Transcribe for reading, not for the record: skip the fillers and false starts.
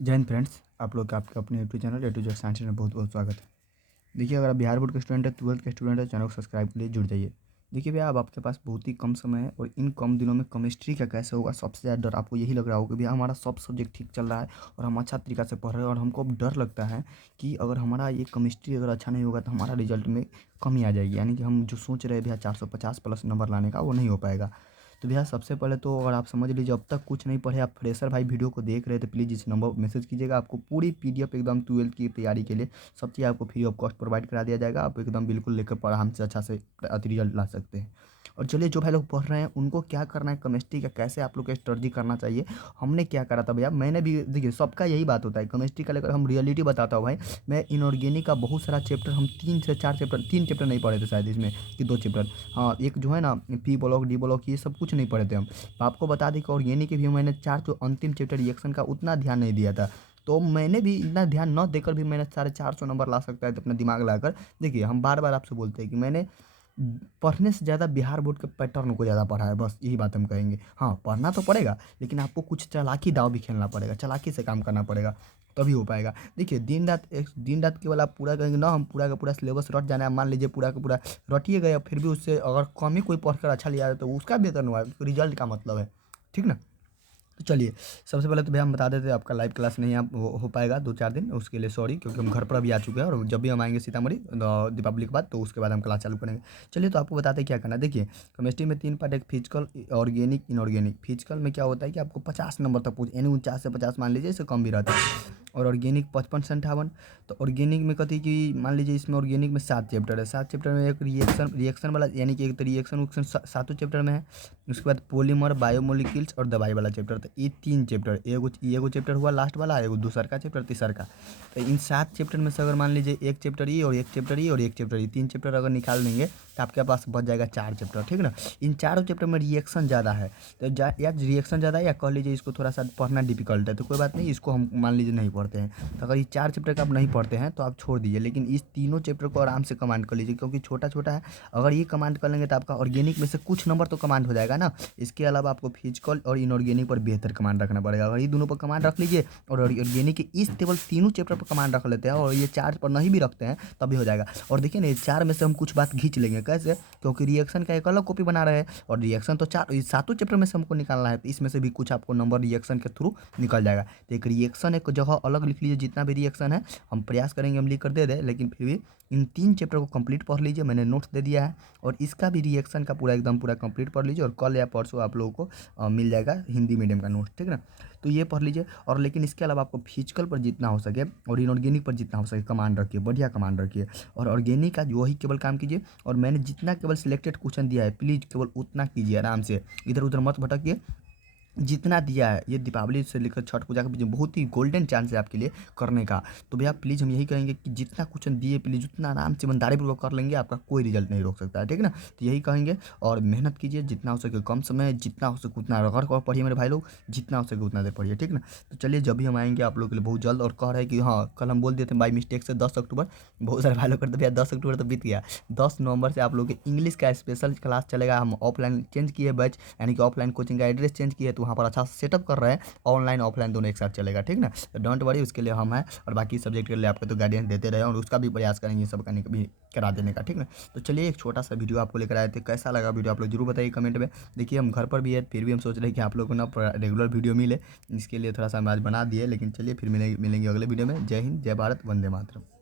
जय हिंद फ्रेंड्स, आप लोग का आपके अपने YouTube channel A to Z science में बहुत बहुत स्वागत है। देखिए, अगर आप बिहार बोर्ड के स्टूडेंट है, 12th के स्टूडेंट है, चैनल को सब्सक्राइब के लिए जुड़ जाइए। देखिए भैया, अब आपके पास बहुत ही कम समय है और इन कम दिनों में केमिस्ट्री का कैसे होगा, सबसे ज़्यादा डर आपको यही लग रहा होगा कि भैया हमारा सब सब्जेक्ट ठीक चल रहा है और हम अच्छा तरीका से पढ़ रहे हैं और हमको अब डर लगता है कि अगर हमारा ये केमिस्ट्री अगर अच्छा नहीं होगा तो हमारा रिजल्ट में कमी आ जाएगी, यानी कि हम जो सोच रहे हैं भैया 450 प्लस नंबर लाने का, वो नहीं हो पाएगा। तो भैया सबसे पहले तो अगर आप समझ लीजिए, अब तक कुछ नहीं पढ़े, आप फ्रेशर भाई वीडियो को देख रहे थे, प्लीज़ इस नंबर पर मैसेज कीजिएगा। आपको पूरी पीडीएफ एकदम 12th की तैयारी के लिए सब चीज़ आपको फ्री ऑफ कॉस्ट प्रोवाइड करा दिया जाएगा। आप एकदम बिल्कुल लेकर आराम से अच्छा से रिजल्ट ला सकते हैं। और चलिए, जो भाई लोग पढ़ रहे हैं उनको क्या करना है, केमिस्ट्री का कैसे आप लोग को स्ट्रेटजी करना चाहिए, हमने क्या करा था भैया। मैंने भी देखिए, सबका यही बात होता है केमिस्ट्री का लेकर, हम रियलिटी बताता हूँ भाई। मैं इनऑर्गेनिक का बहुत सारा चैप्टर, हम 3 से 4 चैप्टर, 3 चैप्टर नहीं पढ़े थे शायद इसमें, कि 2 चैप्टर। हाँ, एक जो है ना पी ब्लॉक डी ब्लॉक, ये सब कुछ नहीं पढ़े थे हम। आपको बता दें कि ऑर्गेनिक के भी मैंने 4 जो अंतिम चैप्टर रिएक्शन का, उतना ध्यान नहीं दिया था। तो मैंने भी इतना ध्यान न देकर भी मैंने 450 नंबर ला सकता है तो अपना दिमाग लगाकर। देखिए, हम बार बार आपसे बोलते हैं कि मैंने पढ़ने से ज़्यादा बिहार बोर्ड के पैटर्न को ज़्यादा पढ़ा है, बस यही बात हम कहेंगे। हाँ, पढ़ना तो पड़ेगा, लेकिन आपको कुछ चालाकी दाव भी खेलना पड़ेगा, चालाकी से काम करना पड़ेगा, तभी हो पाएगा। देखिए, दिन रात केवल आप पूरा करेंगे ना, हम पूरा का पूरा सिलेबस रट जाना है, मान लीजिए पूरा का पूरा रटिए गए, फिर भी उससे अगर कम ही कोई पढ़कर अच्छा लिया है तो उसका बेहतर हुआ, रिजल्ट का मतलब है, ठीक ना। तो चलिए, सबसे पहले तो भैया हम बता देते हैं, आपका लाइव क्लास नहीं आप हो पाएगा 2-4 दिन, उसके लिए सॉरी, क्योंकि हम घर पर अभी आ चुके हैं और जब भी हम आएंगे सीतामढ़ी दीपावली के बाद, तो उसके बाद हम क्लास चालू करेंगे। चलिए, तो आपको बताते हैं क्या करना है। देखिए, केमिस्ट्री में 3 पार्ट, एक फिजिकल, ऑर्गेनिक, इनऑर्गेनिक। फिजिकल में क्या होता है कि आपको 50 नंबर तक पूछ, यानी 49 से 50 मान लीजिए, इससे कम भी रहता है। और ऑर्गेनिक 55 से 58। तो ऑर्गेनिक में कथी कि मान लीजिए इसमें ऑर्गेनिक में 7 चैप्टर है, 7 चैप्टर में एक रिएक्शन वाला, यानी कि एक तो रिएक्शन उक्शन सातों चैप्टर में है। उसके बाद पॉलीमर, बायोमोलिक्यूल्स और दवाई वाला चैप्टर। तो ये 3 चैप्टर, एगो चैप्टर हुआ लास्ट वाला, एगो दूसर का चैप्टर, तीसर का। तो इन 7 चैप्टर में से अगर मान लीजिए एक चैप्टर ये और एक चैप्टर ये और एक चैप्टर ये, 3 चैप्टर अगर निकाल देंगे तो आपके पास बच जाएगा 4 चैप्टर, ठीक ना। इन चारों चैप्टर में रिएक्शन ज़्यादा है, तो या रिएक्शन ज़्यादा है, या कह लीजिए इसको थोड़ा सा पढ़ना डिफिकल्ट है, तो कोई बात नहीं, इसको हम मान लीजिए नहीं पढ़ते हैं। तो अगर ये 4 चैप्टर का आप नहीं पढ़ते हैं तो आप छोड़ दीजिए, लेकिन इस तीनों चैप्टर को आराम से कमांड कर लीजिए, क्योंकि छोटा छोटा है। अगर ये कमांड कर लेंगे तो आपका ऑर्गेनिक में से कुछ नंबर तो कमांड हो जाएगा ना। इसके अलावा आपको फिजिकल और इनऑर्गेनिक पर बेहतर कमांड रखना पड़ेगा। अगर ये दोनों पर कमांड रख लीजिए और ऑर्गेनिक के इस केवल तीनों चैप्टर पर कमांड रख लेते हैं और ये 4 पर नहीं भी रखते हैं, तभी हो जाएगा। और देखिए ना, ये 4 में से हम कुछ बात खींच लेंगे, कैसे, क्योंकि रिएक्शन का एक अलग कॉपी बना रहे हैं और रिएक्शन तो 7 चैप्टर में से हमको निकालना है, तो इसमें से भी कुछ आपको नंबर रिएक्शन के थ्रू निकल जाएगा। तो एक रिएक्शन एक जगह अलग लिख लीजिए, जितना भी रिएक्शन है हम प्रयास करेंगे हम लिख कर दे दें, लेकिन फिर भी इन 3 चैप्टर को कंप्लीट पढ़ लीजिए, मैंने नोट्स दे दिया है। और इसका भी रिएक्शन का पूरा एकदम पूरा कंप्लीट पढ़ लीजिए, और कल या परसों आप लोगों को मिल जाएगा हिंदी मीडियम का नोट्स, ठीक ना। तो ये पढ़ लीजिए। और लेकिन इसके अलावा आपको फिजिकल पर जितना हो सके और इनऑर्गेनिक पर जितना हो सके कमांड रखिए, बढ़िया कमांड रखिए। और ऑर्गेनिक का जो ही केवल काम कीजिए, और मैंने जितना केवल सिलेक्टेड क्वेश्चन दिया है प्लीज़ केवल उतना कीजिए, आराम से इधर उधर मत भटकिए। जितना दिया है, ये दीपावली से लेकर छठ पूजा के बीच में बहुत ही गोल्डन चांस है आपके लिए करने का। तो भैया प्लीज़ हम यही कहेंगे कि जितना क्वेश्चन दिए प्लीज़ उतना आराम से ईमानदारीपूर्वक कर लेंगे, आपका कोई रिजल्ट नहीं रोक सकता है, ठीक ना। तो यही कहेंगे, और मेहनत कीजिए जितना हो सके, कम समय जितना हो सके उतना रगड़ कर पढ़िए मेरे भाई लोग, जितना हो सके उतना देर पढ़िए, ठीक ना। तो चलिए, जब भी हम आएंगे आप लोग के लिए बहुत जल्द। और कह रहे हैं कि हाँ, कल हम बोल दिए थे बाई मिस्टेक से 10 अक्टूबर, बहुत सारे भाई लोग करते भैया 10 अक्टूबर तो बीत गया। 10 नवंबर से आप लोग के इंग्लिश का स्पेशल क्लास चलेगा। हम ऑफलाइन चेंज किए बैच, यानी कि ऑफलाइन कोचिंग का एड्रेस चेंज किए, तो वहाँ पर अच्छा सेटअप कर रहे हैं, ऑनलाइन ऑफलाइन दोनों एक साथ चलेगा, ठीक ना। तो डोंट वरी, उसके लिए हम हैं, और बाकी सब्जेक्ट के लिए आपको तो गाइडेंस देते रहे, और उसका भी प्रयास करेंगे सब करने का भी, करा देने का, ठीक ना। तो चलिए, एक छोटा सा वीडियो आपको लेकर आए थे, कैसा लगा वीडियो आप लोग जरूर बताइए कमेंट में। देखिए, हम घर पर भी है, फिर भी हम सोच रहे हैं कि आप लोगों को ना रेगुलर वीडियो मिले, इसके लिए थोड़ा सा हम आज बना दिए, लेकिन चलिए फिर मिलेंगे अगले वीडियो में। जय हिंद, जय भारत, वंदे मातरम।